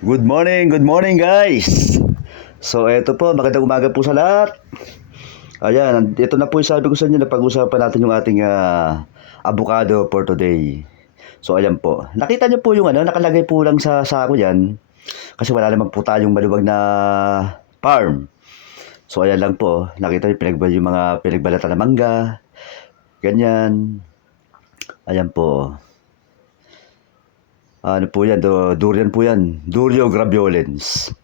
Good morning guys. So eto po, magandang umaga po sa lahat. Ayan, ito na po yung sabi ko sa inyo na pag-usapan natin yung ating avocado for today. So ayan po, nakita niyo po yung nakalagay po lang sa sako yan. Kasi wala naman po tayong maluwag na farm. So ayan lang po, nakita niyo yung mga pinagbalatan na mangga. Ganyan. Ayan po. Ano po yan, durian po yan. Durio graveolens.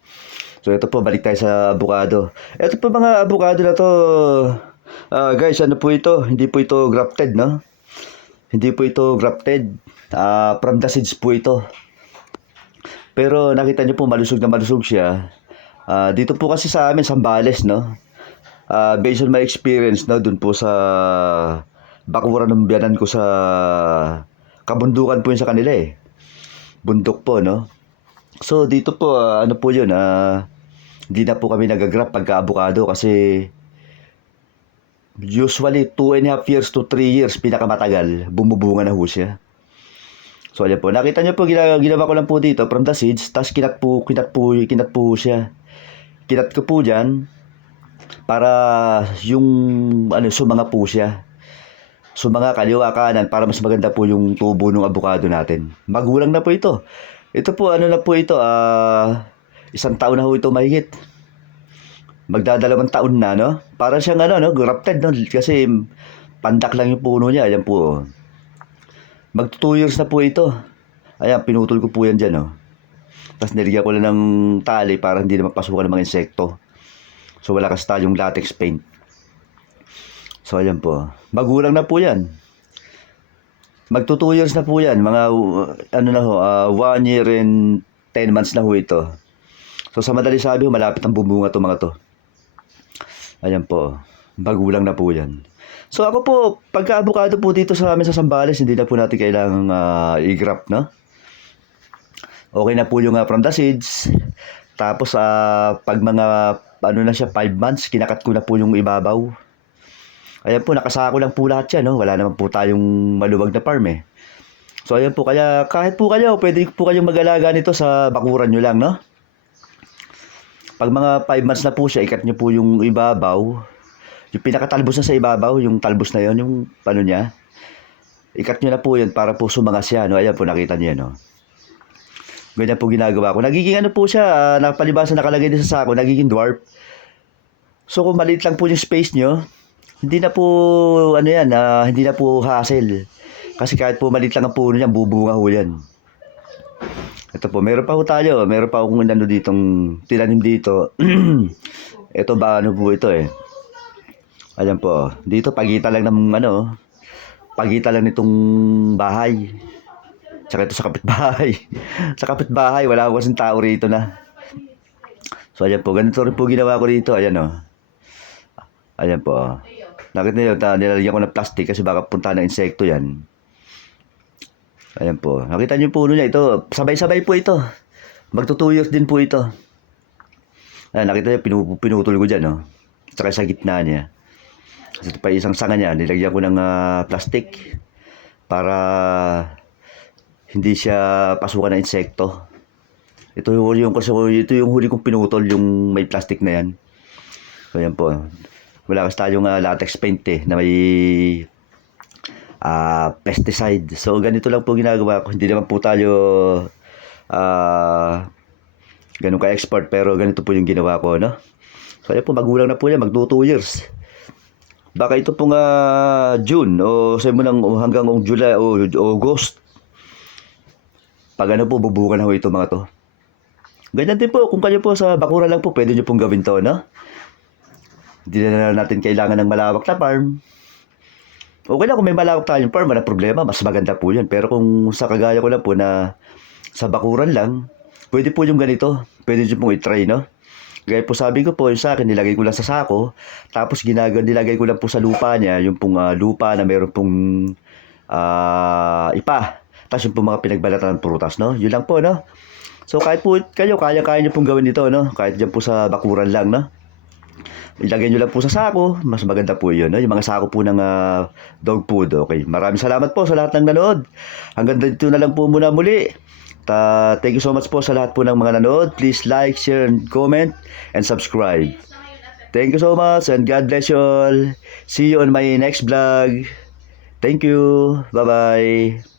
So ito po, balik tayo sa avocado. Ito po mga avocado na to, guys, ano po ito? Hindi po ito grafted, no? Hindi po ito grafted. From the seeds po ito. Pero nakita niyo po, malusog na malusog siya. Dito po kasi sa amin, Sambales, no? Based on my experience, no? Dun po sa bakuran ng biyanan ko sa kabundukan po yun sa kanila eh. Bundok po, no? So dito po, ano po yun, hindi na po kami nag-grab pagka-avocado kasi usually 2.5 years to 3 years pinakamatagal, bumubunga na ho siya. So ayan po, nakita niyo po, ginawa ko lang po dito from the seeds, tapos kinat po siya. Kinat ko po dyan para yung sumanga po siya. Sumanga kaliwa kanan para mas maganda po yung tubo ng avocado natin. Magulang na po ito. Ito po, na po ito, isang taon na ho ito mahigit. Magdadalawang taon na, no? Para siyang, grafted, no? Kasi pandak lang yung puno niya. Ayan po, oh. Mag 2 years na po ito. Ayan, pinutol ko po yan dyan, oh. Tapos nilagyan ko lang ng tali para hindi na mapasukan ng mga insekto. So, wala kasi tayong latex paint. So, ayan po. Magulang na po yan. Magto 2 years na po yan. Mga, 1 year and 10 months na ho ito. So, sa madali sabi ho, malapit ang bumunga to mga to. Ayan po. Magulang na po yan. So, ako po, pagka-avocado po dito sa amin sa Sambales, hindi na po natin kailangang i-graft, no? Okay na po yung from the seeds. Tapos, pag mga, na siya, 5 months, kinakat ko na po yung ibabaw. Ayan po, nakasako lang po lahat yan, no? Wala naman po tayong maluwag na farm, eh. So, ayan po, kaya kahit po kayo, pwede po kayong mag-alaga nito sa bakuran nyo lang, no? Pag mga 5 months na po siya, ikat nyo po yung ibabaw. Yung pinakatalbos na sa ibabaw, yung talbos na yon, yung niya. Ikat nyo na po yun para po sumanga siya, no? Ayan po, nakita nyo yan, no? Ganyan po ginagawa ko. Nagiging po siya, napalibasan nakalagay din sa sako, nagiging dwarf. So, kung maliit lang po yung space nyo, hindi na po, hindi na po hassle. Kasi kahit po maliit lang ang puno niya, bubunga ho yan. Ito po, meron pa ho tayo. Meron pa akong ditong tinanim dito. Ito ba, po ito eh. Ayan po. Dito, pagitan lang ng, pagitan lang nitong bahay. Tsaka ito sa kapitbahay. Sa kapitbahay, wala ko kasing tao rito na. So, ayan po. Ganito rin po ginawa ko dito. Ayan o. Ayan po. Nakita niyo, nilalagyan ko ng plastic kasi baka punta ng insekto yan. Ayan po. Nakita niyo yung puno niya. Ito, sabay-sabay po ito. Magto 2 years din po ito. Ayan, nakita niyo, pinutol ko dyan, no? Saka sa gitna niya. Kasi ito pa isang sanga niya. Nilagyan ko ng plastic para hindi siya pasukan ng insekto. Ito yung huli kong pinutol, yung may plastic na yan. So, ayan po. Wala kasi tayong latex paint na may pesticide. So, ganito lang po ginagawa ko. Hindi naman po tayo ganun ka-expert, pero ganito po yung ginawa ko, no? So, ayan po, magulang na po yan. Mag 2 years. Baka ito pong June o simulang hanggang July o August. Pag po, bubukan na ho ito mga to. Ganyan din po, kung kayo po sa bakura lang po, pwede nyo pong gawin to, no? Hindi na natin kailangan ng malawak na farm. Okay lang kung may malawak tayong farm, wala problema, mas maganda po yun. Pero kung sa kagaya ko lang po na sa bakuran lang, pwede po yung ganito. Pwede nyo pong i-try, no? Gaya po sabi ko po, yung sa akin, nilagay ko lang sa sako. Tapos nilagay ko lang po sa lupa niya, yung pong lupa na meron pong ipa. Tapos yung pong mga pinagbalatan ng prutas, no? Yun lang po, no? So kahit po kayo, kaya-kaya nyo pong gawin ito, no? Kahit dyan po sa bakuran lang, no? Ilagay nyo lang po sa sako, mas maganda po yun, no? Yung mga sako po ng dog food, okay? Maraming salamat po sa lahat ng nanood. Hanggang dito na lang po muna muli. Thank you so much po sa lahat po ng mga nanood. Please like, share, and comment, and subscribe. Thank you so much and God bless you all. See you on my next vlog. Thank you. Bye-bye.